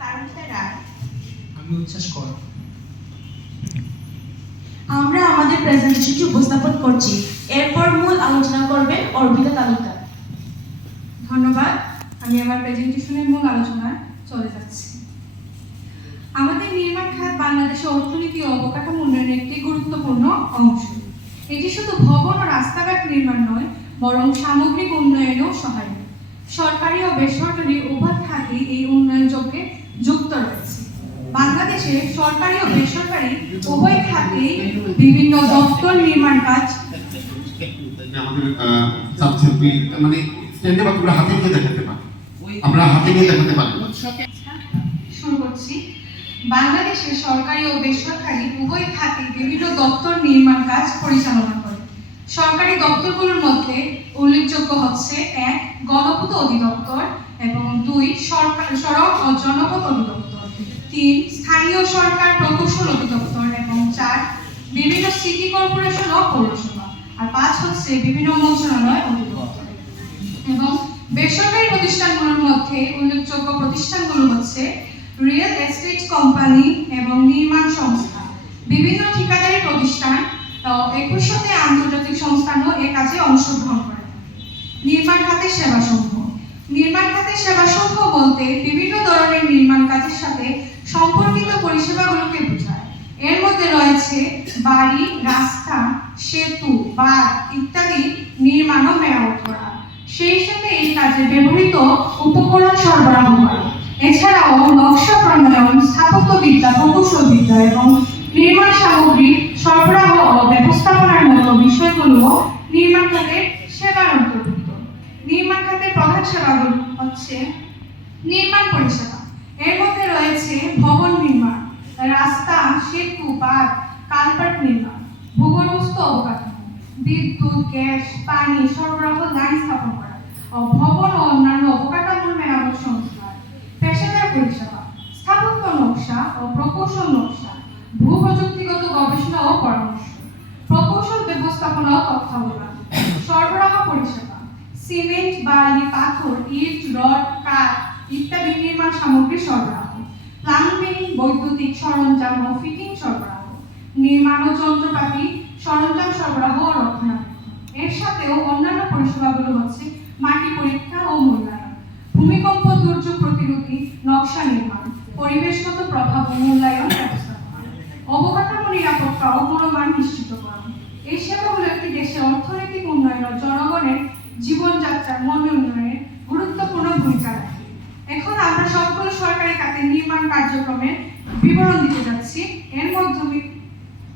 তারুণ্যতা রায় আমি উচ্ছ্বাস কর। আমরা আমাদের প্রেজেন্টেশনটি উপস্থাপন করছি। এরপর মূল আলোচনা করবেন অর্পিতা তালুকদার। ধন্যবাদ। আমি আমার প্রেজেন্টেশনের মূল আলোচনায় চলে যাচ্ছি। আমাদের নির্মাণ খাত বাংলাদেশের অর্থনীতি ও অবকাঠামো উন্নয়নের একটি গুরুত্বপূর্ণ অংশ। এটি শুধু ভবন ও রাস্তাঘাট নির্মাণ নয় বরং সামগ্রিক উন্নয়নেও সহায়ক। সরকারি ও বেসরকারি উভয় খাতই এই উন্নয়ন যজ্ঞে যুক্ত রয়েছে। বাংলাদেশে সরকারি ও বেসরকারি উভয় খাতেই বিভিন্ন দপ্তর নির্মাণ কাজ মানে স্ট্যান্ডে বা তোমরা হাতে নিয়ে দেখাতে পারো। আমরা হাতে নিয়ে দেখাতে পারি শুরু করছি। বাংলাদেশের সরকারি ও বেসরকারি উভয় খাতে বিভিন্ন দপ্তর নির্মাণ কাজ পরিচালনা করে। সরকারি দপ্তরগুলোর মধ্যে উল্লেখযোগ্য হচ্ছে, এক গণপূর্ত অধিদপ্তর এবং দুই, সরকার, সড়ক ও জনপথ অধিদপ্তর। তিন, স্থানীয় সরকার প্রকৌশল অধিদপ্তর এবং চার, বিভিন্ন সিটি কর্পোরেশন ও পৌরসভা। আর পাঁচ হচ্ছে বিভিন্ন মন্ত্রণালয় অধিদপ্তর। এবং বেসরকারি প্রতিষ্ঠানগুলোর মধ্যে উল্লেখযোগ্য প্রতিষ্ঠানগুলো হচ্ছে রিয়েল এস্টেট কোম্পানি এবং নির্মাণ সংস্থা। বিভিন্ন ঠিকাদারি প্রতিষ্ঠান আন্তর্জাতিক সংস্থানও এ কাজে অংশগ্রহণ করে। নির্মাণ খাতের সেবা সমূহ। নির্মাণ খাতের সেবা সমূহ বলতে বিভিন্ন ধরনের নির্মাণ কাজের সাথে সম্পর্কিত পরিষেবাগুলোকে বোঝায়। এর মধ্যে রয়েছে বাড়ি, রাস্তা, সেতু, বাঁধ ইত্যাদি নির্মাণ ও মেরামত করা। সেই সাথে এই কাজে ব্যবহৃত উপকরণ সরবরাহ করা। এছাড়াও নকশা প্রণয়ন, স্থাপত্যবিদ্যা, প্রকৌশলবিদ্যা এবং নির্মাণ সামগ্রী সরবরাহ ও ব্যবস্থাপনার মতো বিষয়গুলো নির্মাণ খাতের সেবার অন্তর্ভুক্ত। নির্মাণ খাতের প্রধান সেবাগুলো হচ্ছে নির্মাণ পরিষেবা। এর মধ্যে রয়েছে ভবন নির্মাণ, রাস্তা সেতু বাঁধ কালপাট নির্মাণ, ভূগর্ভস্থ অবকাঠামো, বিদ্যুৎ, গ্যাস, পানি, সরবরাহ, লাইন স্থাপন করা ও ভবন ও অন্যান্য অবকাঠামোর মেরামত সংস্কার, পেশাদার পরিষেবা, স্থাপত্য নকশা ও প্রকৌশল নকশা, ভূ প্রযুক্তিগত গবেষণা ও পরামর্শ। প্রকৌশল ব্যবস্থাপনা ও তত্ত্বাবধান সরবরাহ পরিষেবা। সিমেন্ট, বালি, পাথর, ইট, রড, কাঠ ইত্যাদি নির্মাণ সামগ্রী সরবরাহ। প্লাম্বিং, বৈদ্যুতিক সরঞ্জাম ও ফিটিং সরবরাহ। নির্মাণ ও যন্ত্রপাতি, সরঞ্জাম সরবরাহ ও রক্ষণাবেক্ষণ। এর সাথেও অন্যান্য পরিষেবাগুলো হচ্ছে মাটি পরীক্ষা ও মূল্যায়ন। ভূমিকম্প দুর্যোগ প্রতিরোধী নকশা নির্মাণ, পরিবেশগত প্রভাব মূল্যায়ন নিরাপত্তা ও গুণমান নিশ্চিতকরণ এই সেবাগুলো একটি দেশের অর্থনৈতিক উন্নয়ন ও জনগণের জীবনযাত্রার মন উন্নয়নে গুরুত্বপূর্ণ ভূমিকা রাখে। এখন আমরা সবগুলো সরকারি খাতের নির্মাণ কার্যক্রমের বিবরণ দিতে যাচ্ছি। এর মাধ্যমে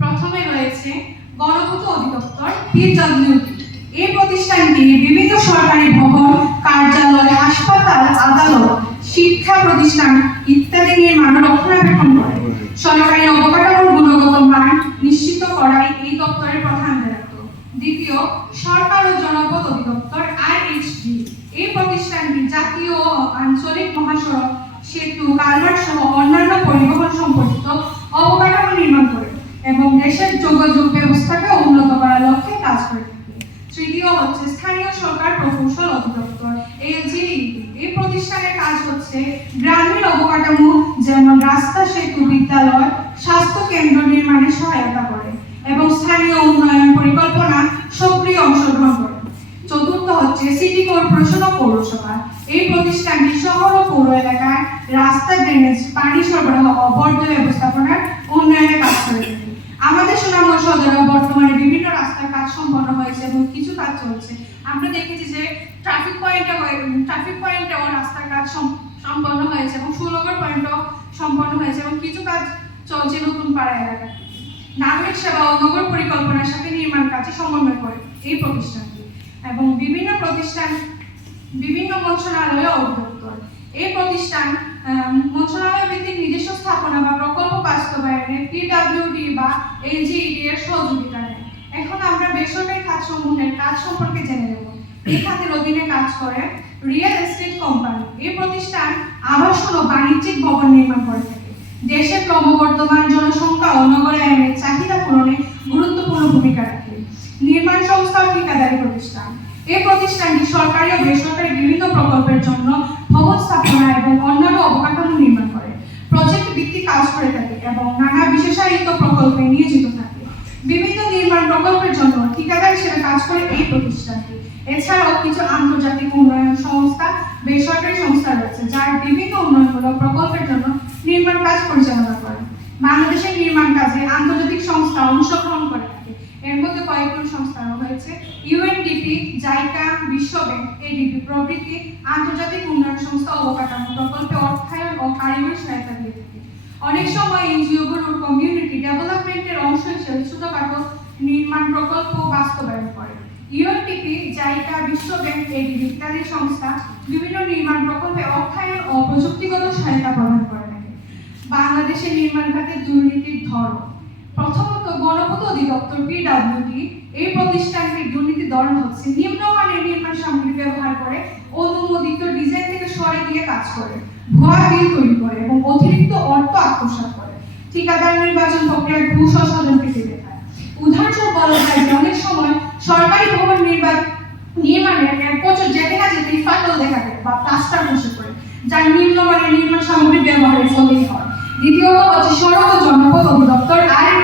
প্রথমে রয়েছে গণপূর্ত অধিদপ্তর পিডব্লিউডি এই প্রতিষ্ঠানটি বিভিন্ন সরকারি ভবন, কার্যালয়, হাসপাতাল, আদালত, শিক্ষা প্রতিষ্ঠান ইত্যাদি নির্মাণ রক্ষণাবেক্ষণ করে। সরকারি অবকাঠামোর গুণগত মান নিশ্চিত করাই এই দপ্তরের প্রধান দায়িত্ব। দ্বিতীয়, সরকার ও জনপদ অধিদপ্তর, আইএইচডি। এই প্রতিষ্ঠানটি জাতীয় ও আঞ্চলিক মহাসড়ক, সেতু, কালভার্ট সহ অন্যান্য পরিবহন সম্পর্কিত অবকাঠামো নির্মাণ করে এবং দেশের যোগাযোগ ব্যবস্থাকে উন্নত করার লক্ষ্যে কাজ করে থাকে। তৃতীয় হচ্ছে স্থানীয় সরকার প্রকৌশল অধিদপ্তর এলজিইডি এই প্রতিষ্ঠানের কাজ হচ্ছে গ্রামীণ অবকাঠামো, যেমন রাস্তা সেতু বিদ্যালয়, স্বাস্থ্য কেন্দ্র সহায়তা করে এবং স্থানীয় উন্নয়ন পরিকল্পনা সক্রিয় অংশগ্রহণ করে। চতুর্থ হচ্ছে সিটি কর্পোরেশন ও পৌরসভা। এই প্রতিষ্ঠানটি শহর ও পৌর এলাকায় রাস্তা, ড্রেনেজ, পানি সরবরাহ ও বর্জ্য ব্যবস্থাপনার উন্নয়নে কাজ করে থাকে। আমাদের সুনামগঞ্জ সদরে বর্তমানে বিভিন্ন রাস্তার কাজ সম্পন্ন হয়েছে এবং কিছু কাজ চলছে আমরা দেখেছি যে ট্রাফিক পয়েন্টে ট্রাফিক পয়েন্টেও রাস্তার কাজ সম- সম্পন্ন হয়েছে এবং সুনগর পয়েন্টও সম্পন্ন হয়েছে এবং কিছু কাজ চলছে নতুন পাড়া এলাকায় সেবা ও নগর পরিকল্পনার সাথে নির্মাণ কাজে সমন্বয় করে এই প্রতিষ্ঠানটি এবং বিভিন্ন প্রতিষ্ঠান বিভিন্ন মন্ত্রণালয় অধিদপ্তর এই প্রতিষ্ঠান মন্ত্রণালয় ভিত্তিক নিজস্ব স্থাপনা বা প্রকল্প বাস্তবায়নে পিডব্লিউডি বা এলজিইডি এর সহযোগিতা নেয়। এখন আমরা বেসরকারি খাত সমূহের কাজ সম্পর্কে জেনে নেব। এই খাতের অধীনে কাজ করে রিয়েল এস্টেট কোম্পানি। এই প্রতিষ্ঠান আবাসন ও বাণিজ্যিক ভবন নির্মাণ করে। থাকে দেশের ক্রমবর্ধমান জনসংখ্যা ও নগরায়নের চাহিদা পূরণে গুরুত্বপূর্ণ ভূমিকা রাখে। নির্মাণ সংস্থা ও ঠিকাদারি প্রতিষ্ঠান। এই প্রতিষ্ঠানটি সরকারি ও বেসরকারি বিভিন্ন প্রকল্পের জন্য ভবন স্থাপনা এবং অন্যান্য অবকাঠামো নির্মাণ করে। কাজ করে থাকে এবং নানা বিশেষায়িত প্রকল্পে নিয়োজিত থাকে। বিভিন্ন নির্মাণ প্রকল্পের জন্য ঠিকাদার হিসেবে কাজ করে এই প্রতিষ্ঠানটি। এছাড়াও কিছু আন্তর্জাতিক উন্নয়ন সংস্থা, বেসরকারি সংস্থা রয়েছে, যার বিভিন্ন উন্নয়নমূলক প্রকল্পের জন্য নির্মাণ কাজ পরিচালনা করে। বাংলাদেশের নির্মাণ কাজে আন্তর্জাতিক সংস্থা অংশগ্রহণ করে থাকে। এর মধ্যে কয়েকটি সংস্থা রয়েছে। ইউএনডিপি, জাইকা বিশ্ব ব্যাংক, এডিপি প্রভৃতি আন্তর্জাতিক উন্নয়ন সংস্থা অবকাঠামো প্রকল্পে অর্থায়ন ও কারিগরি সহায়তা দিয়ে থাকে। অনেক সময় এনজিওগুলোর কমিউনিটি ডেভেলপমেন্টের অংশ হিসেবে ছোটখাটো নির্মাণ প্রকল্প বাস্তবায়ন করে। ইউএনডিপি, জাইকা বিশ্ব ব্যাংক এডিবি ইত্যাদি সংস্থা বিভিন্ন নির্মাণ প্রকল্পে অর্থায়ন ও প্রযুক্তিগত সহায়তা প্রদান করে। বাংলাদেশের নির্মাণ খাতে দুর্নীতির ধরন। প্রথমত গণপূর্ত অধিদপ্তর পিডব্লিউডি এই প্রতিষ্ঠানটির দুর্নীতি ধরন হচ্ছে নিম্নমানের নির্মাণ সামগ্রী ব্যবহার করে, অনুমোদিত ডিজাইন থেকে সরে দিয়ে কাজ করে, ভুয়া বিল তৈরি করে এবং অতিরিক্ত অর্থ আত্মসাৎ করে। ঠিকাদার নির্বাচন প্রক্রিয়ায় ঘুষ স্বজনপ্রীতি দেখায়। উদাহরণস্বরূপ বলা যায় অনেক সময় সরকারি ভবন নির্বাচন নির্মাণের এক বছর যেতে না যেতেই ফাটল দেখা দেয় বা প্লাস্টার বসে পড়ে, যার নিম্নমানের নির্মাণ সামগ্রী ব্যবহারের ফলেই হয়। দ্বিতীয়ত হচ্ছে সড়ক ও জনপথ অধিদপ্তর আর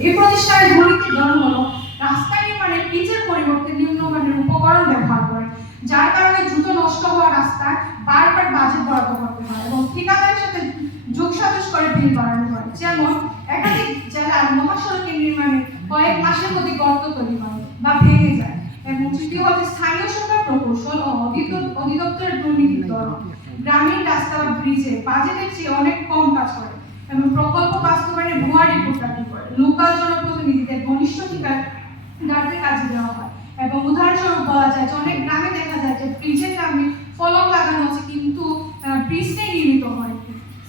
এই প্রতিষ্ঠানের দুর্নীতির ধরন হলো রাস্তা নির্মাণে পিচের পরিবর্তে নিম্নমানের উপকরণ ব্যবহার করে, যার কারণে দ্রুত নষ্ট হওয়া রাস্তায় বারবার বাজেট বরাদ্দ করতে হয় এবং ঠিকাদারের সাথে যোগ সাজস করে বিল বাড়ানো হয়। যেমন, একাধিক জেলার মহাসড়কের নির্মাণে কয়েক মাসের মধ্যে গর্ত তৈরি হয় বা ভেঙে যায়। এবং তৃতীয় হচ্ছে স্থানীয় সরকার প্রকৌশল ও অধিদ- অধিদপ্তরের দুর্নীতির ধরন। গ্রামীণ রাস্তা বা ব্রিজে বাজেটের চেয়ে অনেক কম কাজ করে। এবং প্রকল্প বাস্তবায়নে ভুয়া রিপোর্ট দাখিল করে? লোকাল জনপ্রতিনিধিদের ঘনিষ্ঠ ঠিকাদারদের কাজে দেওয়া হয়। এবং উদাহরণস্বরূপ বলা যায় যে অনেক গ্রামে দেখা যায় যে ব্রিজের নামে ফলক লাগানো আছে, কিন্তু ব্রিজটাই নির্মিত হয়।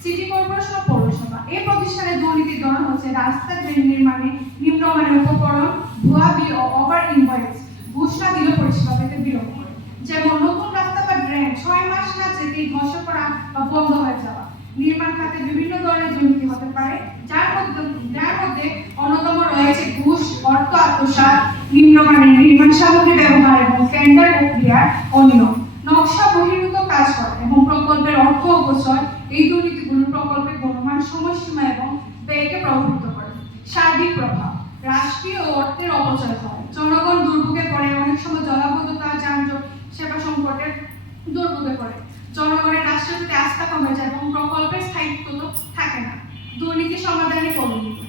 সিটি কর্পোরেশন পৌরসভা। এই প্রতিষ্ঠানের দুর্নীতির ধরন হচ্ছে রাস্তা ড্রেন নির্মাণে নিম্নমানের উপকরণ, ভুয়া বিল ও ওভার ইনভয়েস ঘুষ না দিলে পরিষেবা পেতে করে যেমন নতুন রাস্তা ছয় মাস না যেতেই ধ্বংস করা বা বন্ধ হয়ে যাওয়া। নির্মাণ খাতে বিভিন্ন ধরনের দুর্নীতি হতে পারে, যার মধ্যে যার মধ্যে অন্যতম রয়েছে ঘুষ, অর্থ আত্মসাৎ, নিম্নমানের নির্মাণ সামগ্রী ব্যবহার এবং টেন্ডার প্রক্রিয়ার অনিয়ম। নকশা বহির্ভূত কাজ করা এবং প্রকল্পের অর্থ অপচয়, এই দুর্নীতিগুলো প্রকল্পের গুণমান সময়সীমা এবং ব্যয়কে প্রভাবিত করে। সার্বিক প্রভাব, রাষ্ট্রীয় অর্থের অপচয় হয়। জনগণ দুর্ভোগে পড়ে, অনেক সময় জলাবদ্ধতা, যানজট, সেবা সংকটের দুর্ভোগে পড়ে। জনগণের রাষ্ট্রের প্রতি আস্থা কমে যায় এবং প্রকল্পের স্থায়িত্ব থাকে না। দুর্নীতি সমাধানে পরিণত।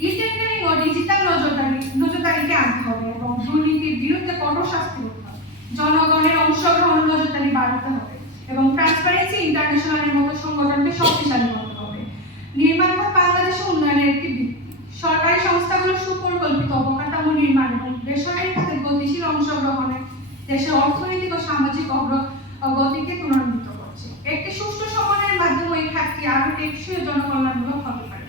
ই ও ডিজিটাল নজরদারি নজরদারিকে আনতে হবে এবং দুর্নীতির বিরুদ্ধে কঠোর শাস্তি করতে হবে। জনগণের অংশগ্রহণ নজরদারি বাড়াতে হবে এবং ট্রান্সপারেন্সি ইন্টারন্যাশনালের মতো সংগঠনকে শক্তিশালী করতে হবে। নির্মাণ খাত বাংলাদেশের উন্নয়নের একটি ভিত্তি। সরকারি সংস্থাগুলো সুপরিকল্পিত অবকাঠামো নির্মাণ এবং বেসরকারি খাতে গতিশীল অংশগ্রহণে দেশের অর্থনৈতিক ও সামাজিক অগ্র- অগ্রগতিকে ত্বরান্বিত করছে। একটি সুষ্ঠু সমন্বয়ের মাধ্যমে এই খাতটি আরও টেকসই ও জনকল্যাণমূলক হতে পারে।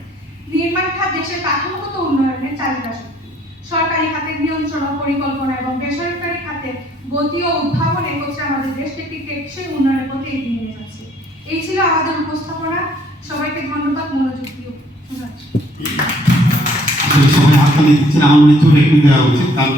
নির্মাণ খাত দেশের কাঠামোগত উন্নয়নের চালিকা শক্তি সরকারি খাতের নিয়ন্ত্রণ ও পরিকল্পনা এবং বেসরকারি খাতের গতি ও উদ্ভাবন একত্রে আমাদের দেশকে একটি টেকসই উন্নয়নের পথে এগিয়ে নিয়ে যাচ্ছে। এই ছিল আমাদের উপস্থাপনা। সবাইকে ধন্যবাদ। মনোযোগ দিয়ে শোনার সবাই হাততালি দিচ্ছেন। আমার মনে হচ্ছে দেওয়া উচিত। কারণ